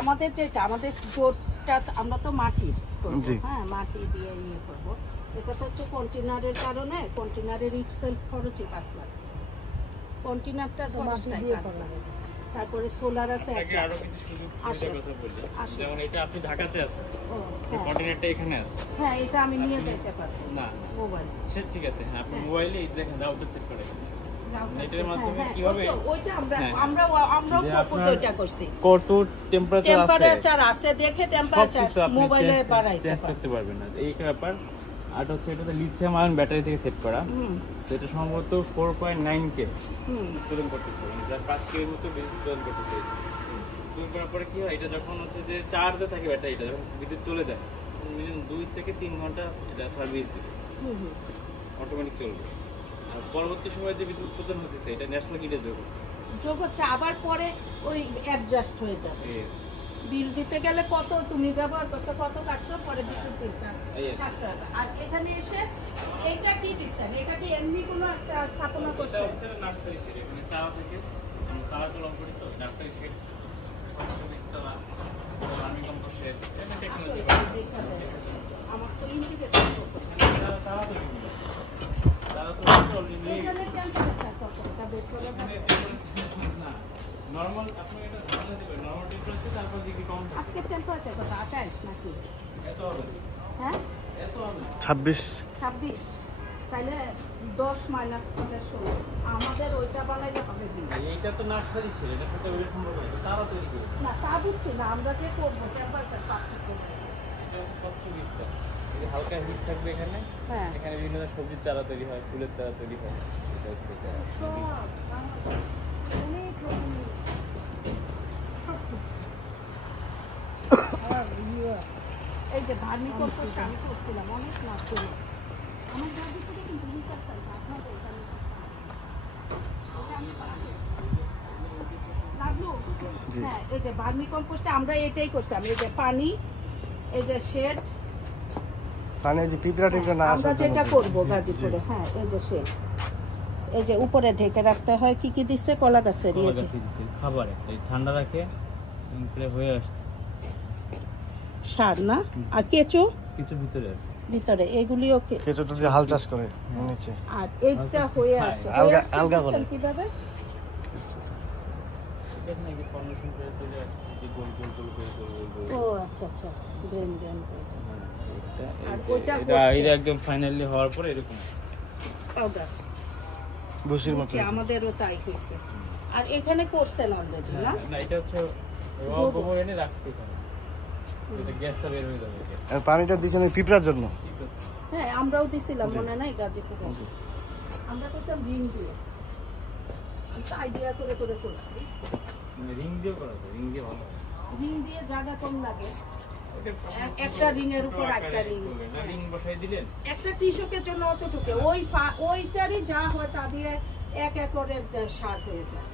আমাদের যেটা আমাদের জোরটা আমরা তো মাটির হ্যাঁ মাটি দিয়ে ইয়ে করবো। এটা তো হচ্ছে কন্টেনারের কারণে কন্টেনারের ইটসেলফ খরচই 5 লাখ, কন্টেনারটা খরচটাই 5 লাখ। তারপরে সোলার আছে একটা। আরো কিছু সুযোগ কথা বললে যেমন এটা আপনি ঢাকাতে আছেন, কন্টেনারটা এখানে আছে। হ্যাঁ এটা আমি নিয়ে যাইতে পারবো না মোবাইল সেট ঠিক আছে। হ্যাঁ আপনি মোবাইলে দেখেন রাউটার সেট করে নেটের মাধ্যমে কি হবে ওইটা আমরাও প্রপোজ ওইটা করছি। কত টেম্পারেচার আছে দেখে টেম্পারেচার মোবাইলে বাড়াইতে করতে পারবেন না এই ব্যাপার। আর হচ্ছে এটাতে লিথিয়াম আয়ন ব্যাটারি থেকে সেট করা, তো এটা সম্ভবত 4.9 কে উৎপাদন করতেছে, মানে যা 5 কে এর মতো উৎপাদন করতেছে। উৎপাদন করার পরে কি হয় এটা যখন হচ্ছে যে চার্জে থাকে ব্যাটারিটা, যখন বিদ্যুৎ চলে যায় মিনিমাম 2 থেকে 3 ঘন্টা এটা সার্ভিস দিবে, অটোমেটিক চলবে। আর পরবর্তী সময়ে যে বিদ্যুৎ উৎপাদন হচ্ছে এটা ন্যাশনাল গ্রিডে যোগ হচ্ছে আবার পরে ওই অ্যাডজাস্ট হয়ে যাবে। বিল দিতে গেলে কত তুমি ব্যবহার করছো কত কাটছো পরে বিদ্যুৎ বিলটা 700 টাকা। আর এখানে এসে এইটা কি দিচ্ছেন? এটা কি এমনি কোনো একটা স্থাপনা করছে? এটা হচ্ছে নার্সারি সেট, এখানে চারা থেকে আমরা চারা কলম করি, তো নার্সারি সেট 620 টাকা ফার্মিং কম্পোস্ট সেট এটা টেকনোলজি আমার তো ইন্ডিকেটর চারা তো অলরেডি এখানে টেম্পারেচার কতটা বের করে না নরমাল আপনি এটা ধারণা দিবেন নরমাল টেম্পারেচার তারপর ডিগ্রি কাউন্ট আজকে টেম্পারেচার কত 28 নাকি এত হবে? হ্যাঁ এত হবে 26 তাহলে 10 মাইনাস করে 16 আমাদের ওইটা বানাইলে হবে কি? এইটা তো নার্সারি ছিল, এটা তো ওই সম্ভব না, তারা তৈরি করে না তা বুঝছি না আমরা যে করব টেম্পারেচার পার্থক্য এটা 720 টা এই হালকা হিট থাকবে এখানে। হ্যাঁ এখানে বিভিন্ন সবজির চারা তৈরি হয়, ফুলের চারা তৈরি হয়, এটা হচ্ছে এটা অনেক রকম এই যে ভার্মি কম্পোস্ট আমি করছিলাম অনেক লাভ করি আমার গাড়ি থেকে, কিন্তু লিটার চাই আপনাদের এখানে লাগলো। হ্যাঁ এই যে ভার্মি কম্পোস্টে আমরা এটাই করছিলাম, এই যে পানি, এই যে শেড পানি, যে পিঁপড়া টিপড়া না আমরা যেটা করবো গাজীপুরে। হ্যাঁ এই যে শেড, এই যে উপরে ঢেকে রাখতে হয়। কি কি দিচ্ছে? কলা গাছের খাবার এই ঠান্ডা রাখে হয়ে আসছে সার না। আর কেঁচো ভিতরে এগুলিও কেঁচোটা দিয়ে হাল চাষ করে নিচে। আর এইটা হয়ে আসছে আলগা করে কিভাবে ও আচ্ছা আচ্ছা গ্রেন করেছে। আর ওইটা এটা একদম ফাইনালি হওয়ার পরে এরকম পাউডার বসির মতো আমাদেরও তাই হইছে। আর এখানে করছেন অলরেডি না? না এটা হচ্ছে র গোবর এনে রাখতে এখানে, এটা গ্যাসটা বের হয়ে যাবে। আর পানিটা দিছেন পিঁপড়ার জন্য? হ্যাঁ আমরাও দিছিলাম মনে নাই গাজীপুরে, আমরা করছিলাম রিং দিয়ে, আইডিয়া করে করছি। রিং দিয়ে করা যায়, রিং দিয়ে ভালো, রিং দিয়ে জায়গা কম লাগে। একটা রিং এর উপর একটা রিং বসাই দিলেন একটা টিস্যুকের জন্য অতটুকু ওইটারই যা হয় তা দিয়ে 1 একরের সার হয়ে যায়।